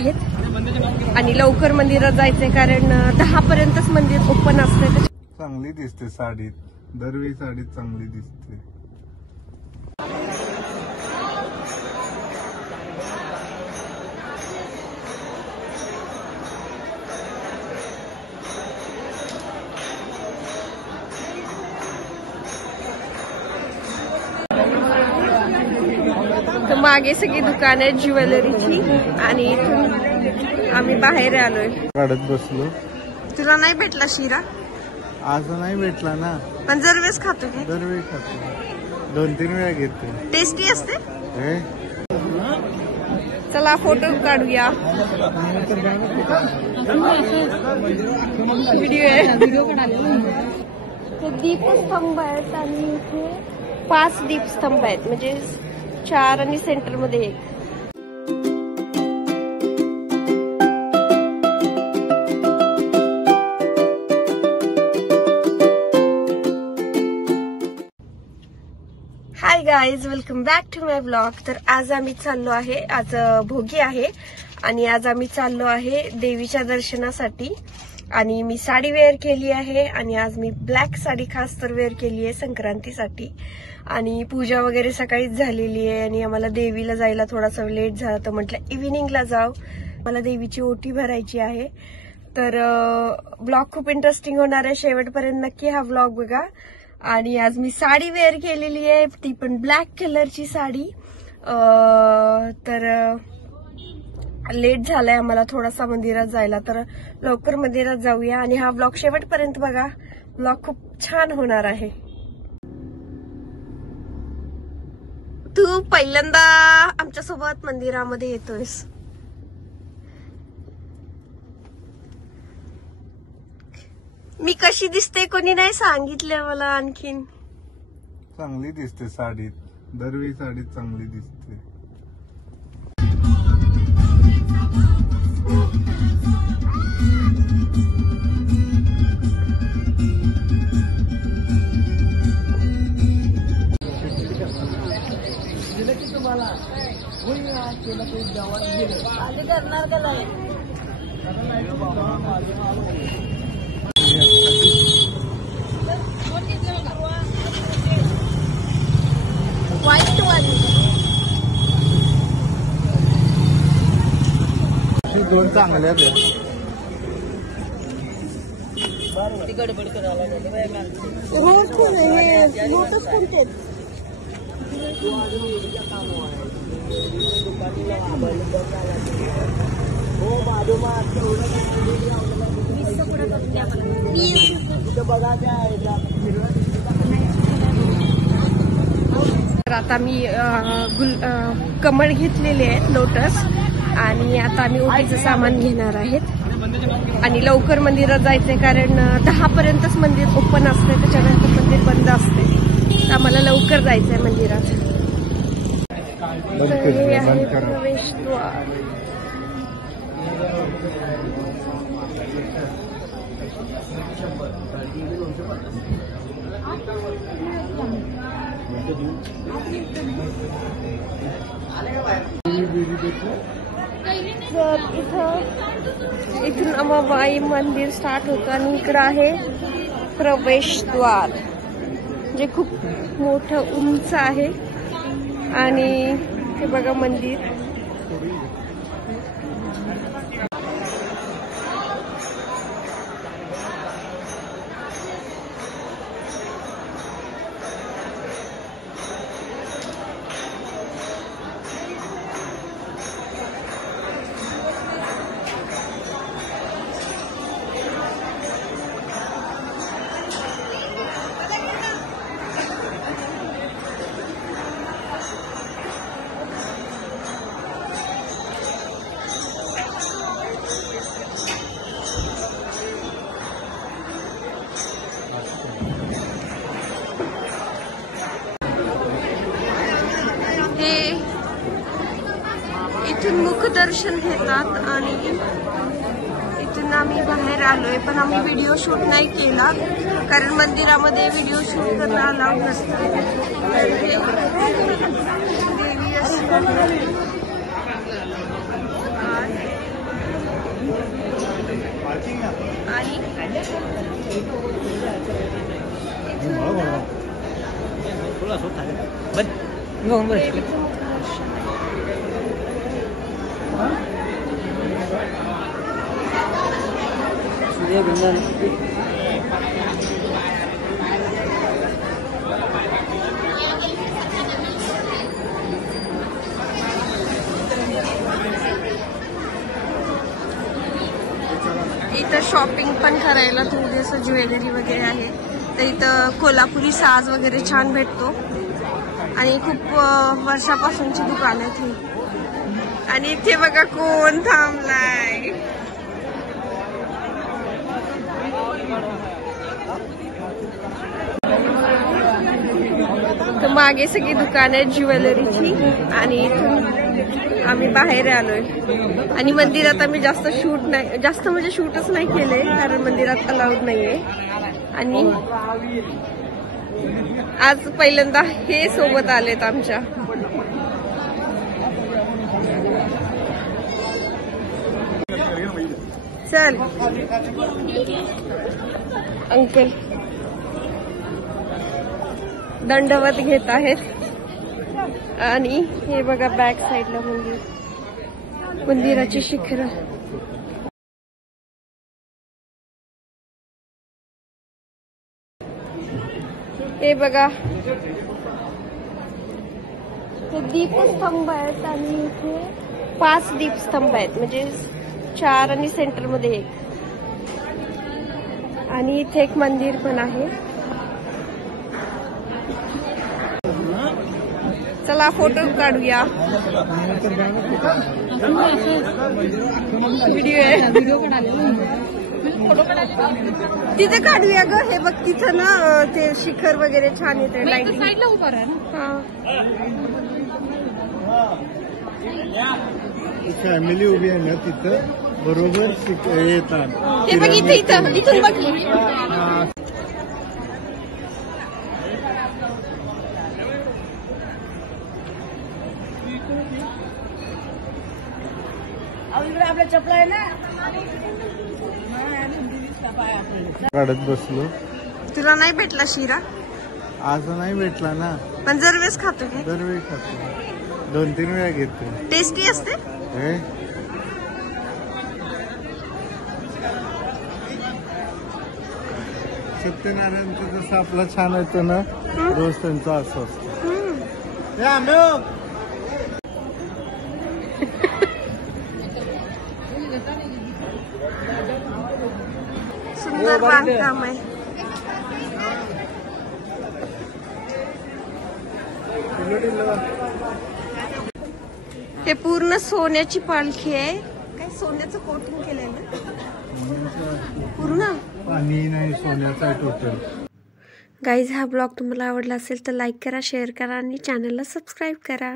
आहेत आणि लवकर मंदिरात जायचंय कारण 10 पर्यंतच मंदिर ओपन असते. चांगली दिसते साडीत, दरवेळी साडीत चांगली दिसते. तर मागे सगळी दुकान आहेत ज्वेलरीची आणि इथून आम्ही बाहेर आलोय. काढत बसलो. तुला नाही भेटला शिरा? आज नाही भेटला ना. पण दरवेळेस खातो की? दरवेळी खातो, 2-3 वेळा घेतो. टेस्टी असते. चला फोटो काढूया. व्हिडिओ दीपस्तंभ आहेत आणि इथे 5 दीपस्तंभ आहेत, म्हणजे 4 आणि सेंटर मध्ये 1. Hi guys, welcome back to my blog. तर आज आम्ही चाललो आहे, आज भोगी आहे आणि आज आम्ही चाललो आहे देवीच्या दर्शनासाठी. आणि मी साडी वेअर केली आहे आणि आज मी ब्लॅक साडी खास तर वेअर केली आहे संक्रांतीसाठी. आणि पूजा वगैरे सकाळीच झालेली आहे आणि आम्हाला देवीला जायला थोडासा लेट झाला, तर म्हटलं इव्हिनिंगला जाऊ. मला देवीची ओटी भरायची आहे. तर ब्लॉग खूप इंटरेस्टिंग होणार आहे, शेवटपर्यंत नक्की हा ब्लॉग बघा. आणि आज मी साडी वेअर केलेली आहे, ती पण ब्लॅक कलरची साडी. तर लेट झालाय आम्हाला थोडासा मंदिरात जायला, तर लवकर मंदिरात जाऊया आणि हा ब्लॉग शेवटपर्यंत बघा. ब्लॉग खूप छान होणार आहे. तू पहिल्यांदा आमच्यासोबत मंदिरामध्ये येतोयस. मी कशी दिसते कोणी नाही सांगितलं मला. आणखीन चांगली दिसते साडीत, दरवेळी साडीत चांगली दिसते. व्हाईट वाली 2 चांगल्या आहेत. रोज कोणते तर आता मी कमळ घेतलेले आहेत, लोटस. आणि आता आम्ही ओटीचं सामान घेणार आहेत आणि लवकर मंदिरात जायचंय कारण 10 पर्यंतच मंदिर ओपन असते, त्याच्यानंतर मंदिर बंद असते. आम्हाला लवकर जायचंय मंदिरात. हे आहे प्रवेशद्वार. तर इथून अंबाबाई मंदिर स्टार्ट होतं आणि इकडं आहे प्रवेशद्वार, जे खूप मोठं उंच आहे. आणि हे बघा मंदिर. इथून मुखदर्शन घेतात आणि इथून आम्ही बाहेर आलोय, पण आम्ही व्हिडिओ शूट नाही केला कारण मंदिरामध्ये व्हिडिओ शूट करणं अलाउड नसतं. देवी असते इथं शॉपिंग पण करायला थोडंसं ज्वेलरी वगैरे आहे. तर इथं कोल्हापुरी साज वगैरे छान भेटतो आणि खूप वर्षापासूनची दुकान आहे ती. आणि इथे बघा कोण थांबलाय. तर मागे सगळी दुकान आहे ज्वेलरीची आणि इथून आम्ही बाहेर आलोय. आणि मंदिरात आम्ही जास्त म्हणजे शूटच नाही केले कारण मंदिरात अलाउड नाहीये. आणि आज पहिल्यांदा हे सोबत आलेत आमच्या. चल अंकल दंडवत घेत आहेत. आणि हे बघा बॅक साईडला मंदिराची शिखर. हे बघा हे दीपस्तंभ आहेत आणि इथे 5 दीपस्तंभ आहेत म्हणजे 4 आणि सेंटर मध्ये 1. आणि इथे एक मंदिर पण आहे. चला फोटो काढूया. व्हिडिओ तिथे काढूया ग. हे बघ तिथं ना ते शिखर वगैरे छान येते. लाईटिंग साईडला उभा राहा. फॅमिली उभी आहे ना तिथं बरोबर येतात. हे बघ इथून बघ. आपल्या चपला आहे ना काढत बसलो. तुला नाही भेटला शिरा? आज नाही भेटला ना. पण दरवेळेस खातो की? दरवेळी खातो. 2-3 वेळा घेतो. टेस्टी असते. सत्यनारायणचं जसं आपला छान होतं ना रोज त्यांचा असं असतं. सुंदर बांधकाम आहे. हे पूर्ण सोन्याची पालखी आहे. काय सोन्याचं कोटिंग केलंय ना पूर्ण. पाणी नाही सोन्याचा टोटल. गाईज हा ब्लॉग तुम्हाला आवडला असेल तर लाईक करा, शेअर करा आणि चॅनलला सबस्क्राईब करा.